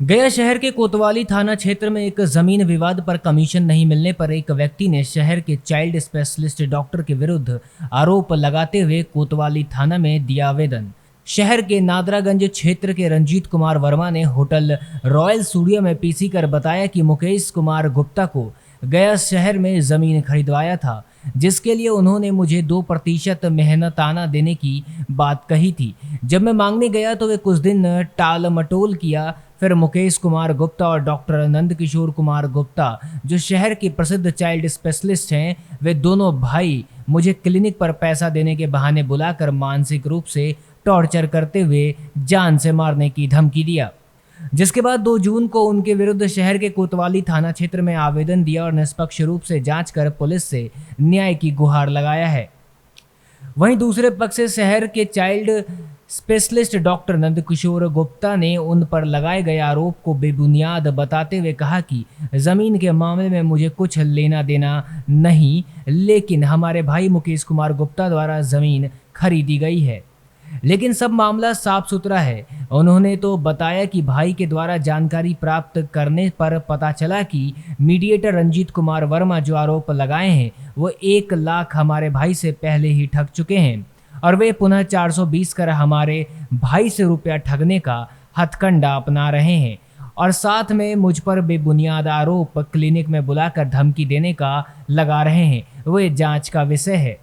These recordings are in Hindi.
गया शहर के कोतवाली थाना क्षेत्र में एक जमीन विवाद पर कमीशन नहीं मिलने पर एक व्यक्ति ने शहर के चाइल्ड स्पेशलिस्ट डॉक्टर के विरुद्ध आरोप लगाते हुए कोतवाली थाना में दिया आवेदन। शहर के नादरागंज क्षेत्र के रंजीत कुमार वर्मा ने होटल रॉयल स्टूडियो में पीसी कर बताया कि मुकेश कुमार गुप्ता को गया शहर में जमीन खरीदवाया था, जिसके लिए उन्होंने मुझे 2% मेहनताना देने की बात कही थी। जब मैं मांगने गया तो वे कुछ दिन टाल मटोल किया। फिर मुकेश कुमार गुप्ता और डॉक्टर नंदकिशोर कुमार गुप्ता, जो शहर के प्रसिद्ध चाइल्ड स्पेशलिस्ट हैं, वे दोनों भाई मुझे क्लिनिक पर पैसा देने के बहाने बुलाकर मानसिक रूप से टॉर्चर करते हुए जान से मारने की धमकी दिया। जिसके बाद 2 जून को उनके विरुद्ध शहर के कोतवाली थाना क्षेत्र में आवेदन दिया और निष्पक्ष रूप से जांच कर पुलिस से न्याय की गुहार लगाया है। वहीं दूसरे पक्ष से शहर के child specialist doctor Nandkishore Gupta ने उन पर लगाए गए आरोप को बेबुनियाद बताते हुए कहा कि जमीन के मामले में मुझे कुछ लेना देना नहीं, लेकिन हमारे भाई मुकेश कुमार गुप्ता द्वारा जमीन खरीदी गई है, लेकिन सब मामला साफ सुथरा है। उन्होंने तो बताया कि भाई के द्वारा जानकारी प्राप्त करने पर पता चला कि मीडिएटर रंजीत कुमार वर्मा जो आरोप लगाए हैं वो 1 लाख हमारे भाई से पहले ही ठग चुके हैं और वे पुनः 420 कर हमारे भाई से रुपया ठगने का हथकंडा अपना रहे हैं और साथ में मुझ पर बेबुनियाद आरोप क्लिनिक में बुलाकर धमकी देने का लगा रहे हैं। वे जांच का विषय है।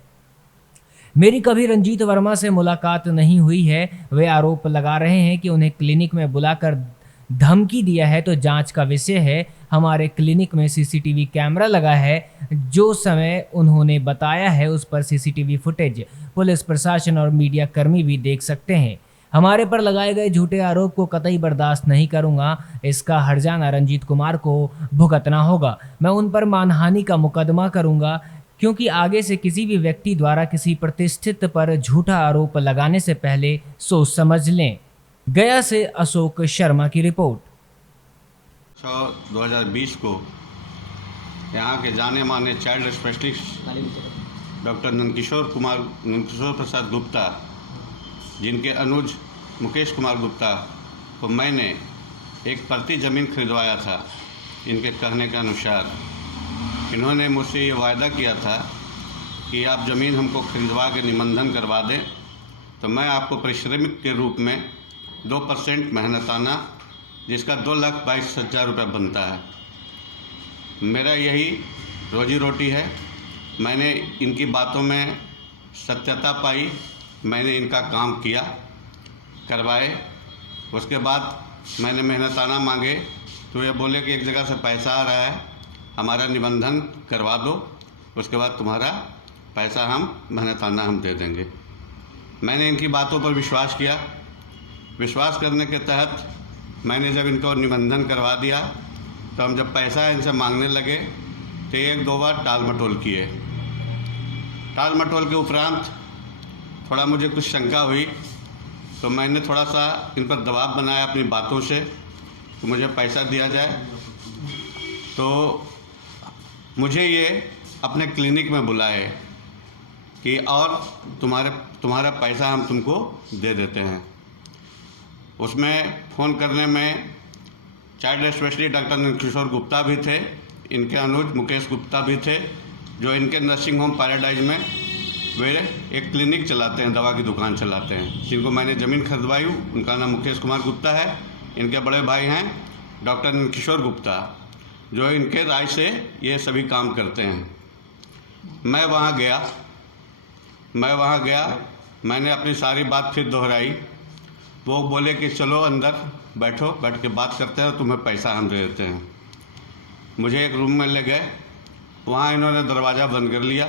मेरी कभी रंजीत वर्मा से मुलाकात नहीं हुई है। वे आरोप लगा रहे हैं कि उन्हें क्लिनिक में बुलाकर धमकी दिया है, तो जांच का विषय है। हमारे क्लिनिक में सीसीटीवी कैमरा लगा है, जो समय उन्होंने बताया है उस पर सीसीटीवी फुटेज पुलिस प्रशासन और मीडिया कर्मी भी देख सकते हैं। हमारे पर लगाए गए झूठे आरोप को कतई बर्दाश्त नहीं करूंगा। इसका हर्जाना रंजीत कुमार को भुगतना होगा। मैं उन पर मानहानि का मुकदमा करूंगा, क्योंकि आगे से किसी भी व्यक्ति द्वारा किसी प्रतिष्ठित पर झूठा आरोप लगाने से पहले सोच समझ लें। गया से अशोक शर्मा की रिपोर्ट। 2020 को यहाँ के जाने माने child specialist doctor Nandkishore Prasad Gupta, जिनके अनुज मुकेश कुमार गुप्ता को मैंने एक प्रति ज़मीन खरीदवाया था। इनके कहने के अनुसार इन्होंने मुझसे ये वायदा किया था कि आप ज़मीन हमको खरीदवा के निबंधन करवा दें तो मैं आपको पारिश्रमिक के रूप में 2% मेहनताना, जिसका 2,22,000 रुपये बनता है। मेरा यही रोजी रोटी है। मैंने इनकी बातों में सत्यता पाई, मैंने इनका काम किया, करवाए। उसके बाद मैंने मेहनताना मांगे तो ये बोले कि एक जगह से पैसा आ रहा है, हमारा निबंधन करवा दो, उसके बाद तुम्हारा पैसा हम मेहनताना हम दे देंगे। मैंने इनकी बातों पर विश्वास किया। विश्वास करने के तहत मैंने जब इनको निबंधन करवा दिया तो हम जब पैसा इनसे मांगने लगे तो 1-2 बार टाल मटोल किए। टाल मटोल के उपरांत थोड़ा मुझे कुछ शंका हुई तो मैंने थोड़ा सा इन पर दबाव बनाया अपनी बातों से कि मुझे पैसा दिया जाए। तो मुझे ये अपने क्लिनिक में बुलाए कि और तुम्हारा पैसा हम तुमको दे देते हैं। उसमें फ़ोन करने में child specialist doctor Nandkishore Gupta भी थे, इनके अनुज मुकेश गुप्ता भी थे, जो इनके नर्सिंग होम पैराडाइज में वे एक क्लिनिक चलाते हैं, दवा की दुकान चलाते हैं, जिनको मैंने ज़मीन खरीदवाई। उनका नाम मुकेश कुमार गुप्ता है। इनके बड़े भाई हैं डॉक्टर नंदकिशोर गुप्ता, जो इनके राय से ये सभी काम करते हैं। मैं वहाँ गया, मैंने अपनी सारी बात फिर दोहराई। वो बोले कि चलो अंदर बैठो, बैठ के बात करते हैं, तुम्हें पैसा हम दे देते हैं। मुझे एक रूम में ले गए, वहाँ इन्होंने दरवाज़ा बंद कर लिया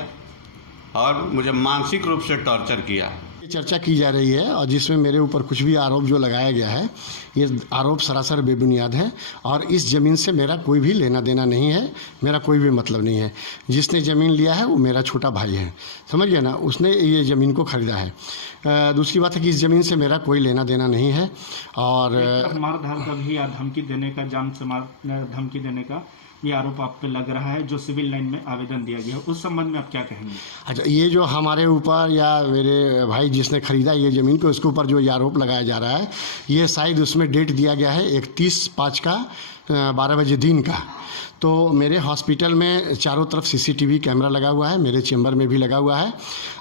और मुझे मानसिक रूप से टॉर्चर किया। चर्चा की जा रही है और जिसमें मेरे ऊपर कुछ भी आरोप जो लगाया गया है, ये आरोप सरासर बेबुनियाद है और इस ज़मीन से मेरा कोई भी लेना देना नहीं है, मेरा कोई भी मतलब नहीं है। जिसने ज़मीन लिया है वो मेरा छोटा भाई है, समझ गया ना, उसने ये ज़मीन को ख़रीदा है। दूसरी बात है कि इस ज़मीन से मेरा कोई लेना देना नहीं है और मार धार का भी धमकी देने का, जान से मार धमकी देने का ये आरोप आप पे लग रहा है, जो सिविल लाइन में आवेदन दिया गया है, उस संबंध में आप क्या कहेंगे? अच्छा, ये जो हमारे ऊपर या मेरे भाई जिसने खरीदा ये ज़मीन को, उसके ऊपर जो ये आरोप लगाया जा रहा है, ये शायद उसमें डेट दिया गया है 31/5 का 12 बजे दिन का। तो मेरे हॉस्पिटल में चारों तरफ सीसीटीवी कैमरा लगा हुआ है, मेरे चेंबर में भी लगा हुआ है।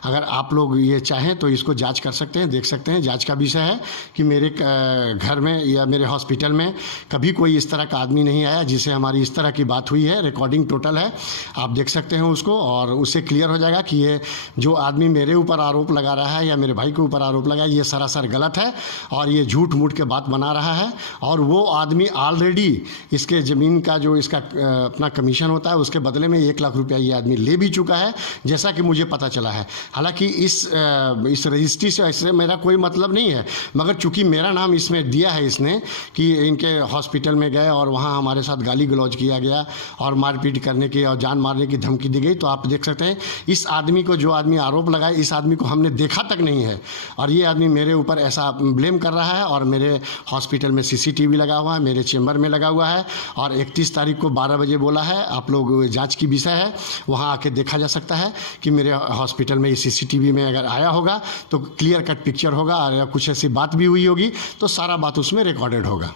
अगर आप लोग ये चाहें तो इसको जांच कर सकते हैं, देख सकते हैं। जांच का विषय है कि मेरे घर में या मेरे हॉस्पिटल में कभी कोई इस तरह का आदमी नहीं आया जिससे हमारी इस तरह की बात हुई है। रिकॉर्डिंग टोटल है, आप देख सकते हैं उसको, और उससे क्लियर हो जाएगा कि ये जो आदमी मेरे ऊपर आरोप लगा रहा है या मेरे भाई के ऊपर आरोप लगा, ये सरासर गलत है और ये झूठ मूठ के बात बना रहा है। और वो आदमी ऑलरेडी इसके ज़मीन का जो इसका अपना कमीशन होता है उसके बदले में 1 लाख रुपया ये आदमी ले भी चुका है, जैसा कि मुझे पता चला है। हालांकि इस रजिस्ट्री से ऐसे मेरा कोई मतलब नहीं है, मगर चूंकि मेरा नाम इसमें दिया है इसने कि इनके हॉस्पिटल में गए और वहाँ हमारे साथ गाली गलौज किया गया और मारपीट करने की और जान मारने की धमकी दी गई। तो आप देख सकते हैं इस आदमी को, जो आदमी आरोप लगाए, इस आदमी को हमने देखा तक नहीं है और ये आदमी मेरे ऊपर ऐसा ब्लेम कर रहा है। और मेरे हॉस्पिटल में सीसीटीवी लगा हुआ है, मेरे चेंबर में लगा हुआ है और 31 तारीख को 12 बजे बोला है। आप लोग जांच की विषय है, वहां आके देखा जा सकता है कि मेरे हॉस्पिटल में ये सीसीटीवी में अगर आया होगा तो क्लियर कट पिक्चर होगा, और कुछ ऐसी बात भी हुई होगी तो सारा बात उसमें रिकॉर्डेड होगा।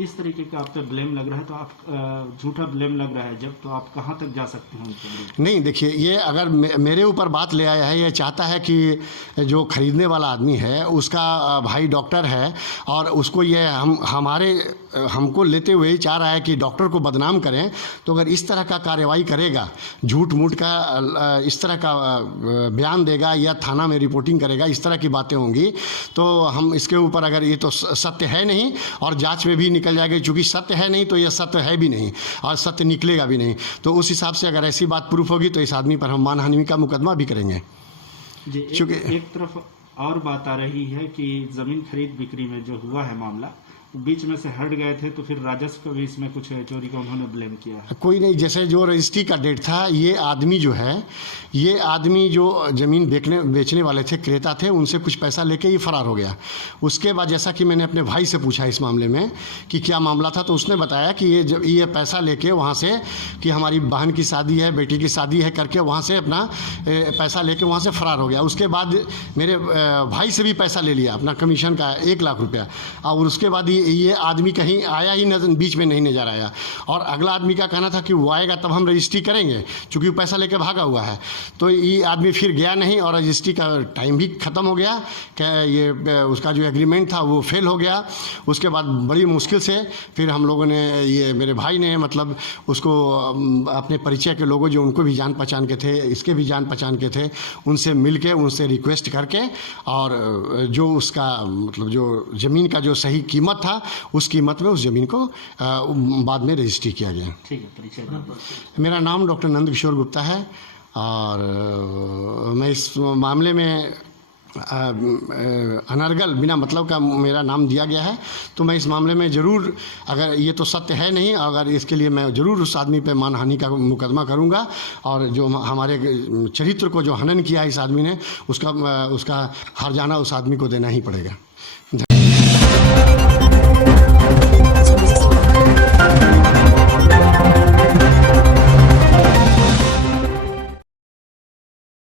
इस तरीके का आप पे ब्लेम लग रहा है, तो आप झूठा ब्लेम लग रहा है जब, तो आप कहाँ तक जा सकते हैं उनके? नहीं, देखिए, ये अगर मेरे ऊपर बात ले आया है, ये चाहता है कि जो खरीदने वाला आदमी है उसका भाई डॉक्टर है और उसको ये हमको लेते हुए चाह रहा है कि डॉक्टर को बदनाम करें। तो अगर इस तरह का कार्रवाई करेगा, झूठ मूठ का इस तरह का बयान देगा या थाना में रिपोर्टिंग करेगा, इस तरह की बातें होंगी, तो हम इसके ऊपर, अगर ये तो सत्य है नहीं और जांच में भी निकल जाएगा, क्योंकि सत्य है नहीं तो यह सत्य है भी नहीं और सत्य निकलेगा भी नहीं। तो उस हिसाब से अगर ऐसी बात प्रूफ होगी तो इस आदमी पर हम मानहानि का मुकदमा भी करेंगे। क्योंकि एक तरफ और बात आ रही है कि ज़मीन खरीद बिक्री में जो हुआ है मामला, बीच में से हट गए थे, तो फिर राजस्व भी इसमें कुछ चोरी का उन्होंने ब्लेम किया। कोई नहीं, जैसे जो रजिस्ट्री का डेट था, ये आदमी जो है, ये आदमी जो ज़मीन बेचने वाले थे, क्रेता थे, उनसे कुछ पैसा लेके ये फरार हो गया। उसके बाद जैसा कि मैंने अपने भाई से पूछा इस मामले में कि क्या मामला था, तो उसने बताया कि ये पैसा लेके वहाँ से, कि हमारी बहन की शादी है, बेटी की शादी है करके वहाँ से अपना पैसा लेके वहाँ से फरार हो गया। उसके बाद मेरे भाई से भी पैसा ले लिया अपना कमीशन का 1 लाख रुपया, और उसके बाद ये आदमी कहीं आया ही नजर, बीच में नहीं नजर आया। और अगला आदमी का कहना था कि वो आएगा तब हम रजिस्ट्री करेंगे, क्योंकि वो पैसा लेकर भागा हुआ है। तो ये आदमी फिर गया नहीं और रजिस्ट्री का टाइम भी ख़त्म हो गया, कि ये उसका जो एग्रीमेंट था वो फेल हो गया। उसके बाद बड़ी मुश्किल से फिर हम लोगों ने, ये मेरे भाई ने मतलब उसको अपने परिचय के लोगों जो उनको भी जान पहचान के थे, इसके भी जान पहचान के थे, उनसे मिल के, उनसे रिक्वेस्ट करके, और जो उसका मतलब जो ज़मीन का जो सही कीमत था, उस कीमत में उस ज़मीन को बाद में रजिस्ट्री किया गया। ठीक है, परिचय। मेरा नाम डॉक्टर नंदकिशोर गुप्ता है और मैं इस मामले में अनर्गल बिना मतलब का मेरा नाम दिया गया है। तो मैं इस मामले में ज़रूर, अगर ये तो सत्य है नहीं, अगर इसके लिए मैं ज़रूर उस आदमी पे मानहानि का मुकदमा करूंगा, और जो हमारे चरित्र को जो हनन किया इस आदमी ने, उसका हर्जाना उस आदमी को देना ही पड़ेगा।